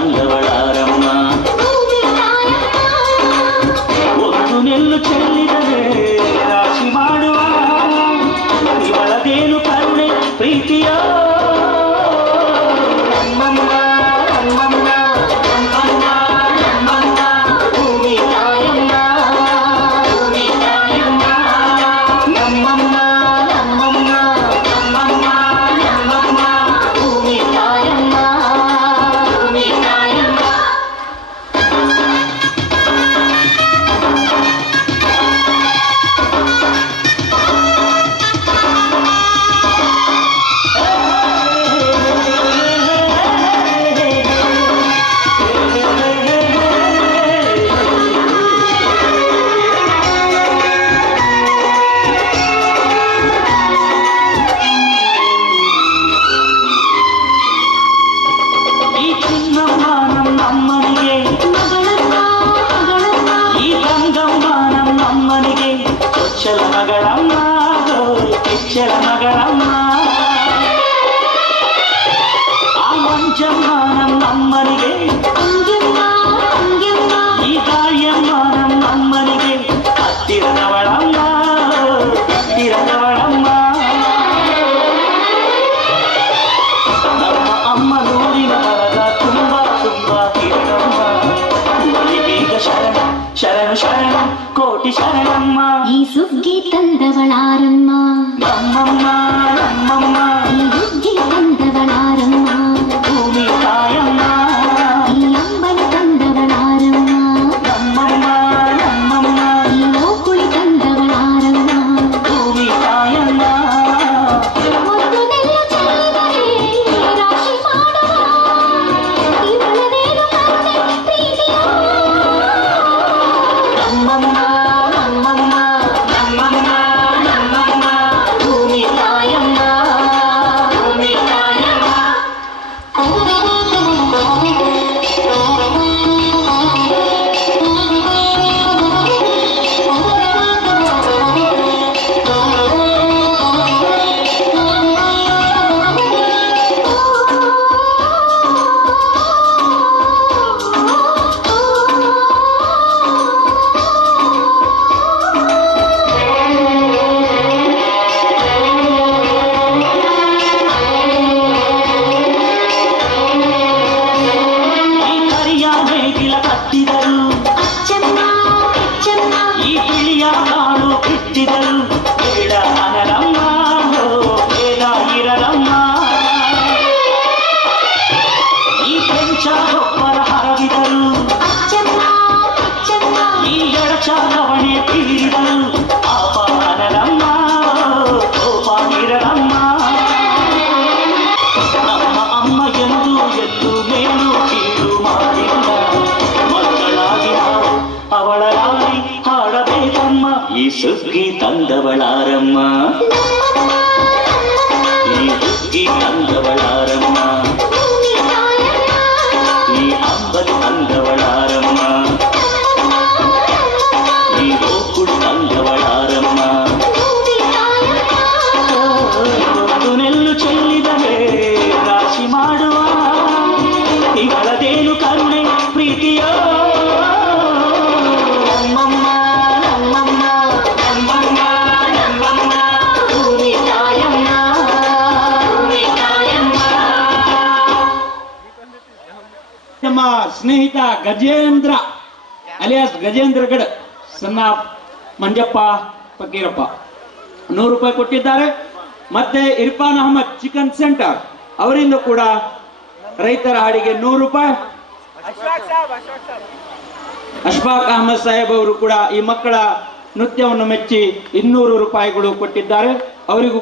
ತಂದವಳಾರಮ್ಮ ಒಂದು ನೆಲ್ಲು ಚೆಲ್ಲಿದರೆ ರಾಶಿ ಮಾಡುವ ಇವಳದೇನು ಕರುಣೆ ಪ್ರೀತಿಯ ಚಲ ಮಗಳಮ್ಮ ಚಲ ಮಗಳಮ್ಮ ಆ ಮಂಜಮ್ಮ ನಮ್ಮನಿಗೆ ಈ ದಾಳಿಯಮ್ಮ ನಮ್ಮನಿಗೆ ಹತ್ತಿರದವಳಮ್ಮ ಹತ್ತಿರದವಳಮ್ಮ ನಮ್ಮ ಅಮ್ಮ ನೋಡಿನ ಮರದ ತುಂಬಾ ತುಂಬಾ ಕಿರಣಮ್ಮ ಈಗ ಶರಣ ಶರಣ ಶರಣ ಕೋಟಿ ಶರಣಮ್ಮ ಈ ಸುಗ್ಗಿ ತಂದವಳಾರಮ್ಮ ನಮ್ಮಮ್ಮ ನಮ್ಮಮ್ಮ ಈ ಹುಗ್ಗಿ ತಂದವಳಾರಮ್ಮ ಭೂಮಿ ತಾಯಮ್ಮ ಈ ಅಂಬನ ತಂದವಳಾರಮ್ಮ ನಮ್ಮಮ್ಮ ನಮ್ಮಮ್ಮ ಈ ಲೋಕುಳಿ ತಂದವಳಾರಮ್ಮ ಭೂಮಿ ತಾಯಮ್ಮ ಒಂದು ನೆಲ್ಲು ಚೆಲ್ಲಿದರೆ ರಾಶಿ ಮಾಡುವ ಇವಳದೇನು ಕರುಣೆ ಪ್ರೀತಿಯ ನಮ್ಮಮ್ಮ ನಮ್ಮಮ್ಮ ನಮ್ಮಮ್ಮ ನಮ್ಮಮ್ಮ ಭೂಮಿ ತಾಯಮ್ಮ ಭೂಮಿ ತಾಯಮ್ಮ ಈ ಬಿಳಿಯ ಕಾಳು ಕಿತ್ತಿದರು ಬೇಡ ಅನರಮ್ಮ ಬೇಡ ಇರಲಮ್ಮ ಈ ಕೆಂಚ ಗೊಬ್ಬರ ಹರಡಿದರು ಈ ಎಡಚ ಕವಣೆ ತೀರಿದರು ಪಾಪ ಅನರಮ್ಮ ಕೋಪ ಇರಲಮ್ಮ ನಮ್ಮ ಅಮ್ಮ ಎಂದು ಎದ್ದು ಮೇಲು ಕೀಳು ಮಾಡಿಲ್ಲ ಮಕ್ಕಳಾಗಿ ನಾವು ಅವಳ ರಾಣಿ ಹಾಡಬೇಕಮ್ಮ ಈ ಸುಗ್ಗಿ ತಂದವಳಾರಮ್ಮ ಈ ಹುಗ್ಗಿ ತಂದವಳಾರಮ್ಮ ಈ ಅಂಬಲು ತಂದವಳಾರಮ್ಮ ಈ ಗೋಕುಳು ತಂದವಳಾರಮ್ಮ ಒಂದು ನೆಲ್ಲು ಚೆಲ್ಲಿದರೆ ರಾಶಿ ಮಾಡುವ ಇವಳದೇನು ಕರುಣೆ ಪ್ರೀತಿಯ ನಮ್ಮಮ್ಮ ನಮ್ಮಮ್ಮ ನಮ್ಮಮ್ಮ ನಮ್ಮಮ್ಮ ಭೂಮಿ ತಾಯಮ್ಮ ಭೂಮಿ ತಾಯಮ್ಮ ನಮ್ಮ ಸ್ನೇಹಿತ ಗಜೇಂದ್ರ ಅಲಿಯಾಸ್ ಗಜೇಂದ್ರಗಡ್ ಸಣ್ಣ ಮಂಜಪ್ಪ ಫಕೀರಪ್ಪ 100 ರೂಪಾಯಿ ಕೊಟ್ಟಿದ್ದಾರೆ. ಮತ್ತೆ ಇರ್ಫಾನ್ ಅಹಮದ್ ಚಿಕನ್ ಸೆಂಟರ್ ಅವರಿಂದ ಕೂಡ ರೈತರ ಹಾಡಿಗೆ 100 ರೂಪಾಯಿ. ಅಶ್ಫಾಕ್ ಅಹಮದ್ ಸಾಹೇಬ್ ಅವರು ಕೂಡ ಈ ಮಕ್ಕಳ ನೃತ್ಯವನ್ನು ಮೆಚ್ಚಿ 200 ರೂಪಾಯಿಗಳು ಕೊಟ್ಟಿದ್ದಾರೆ. ಅವರಿಗೂ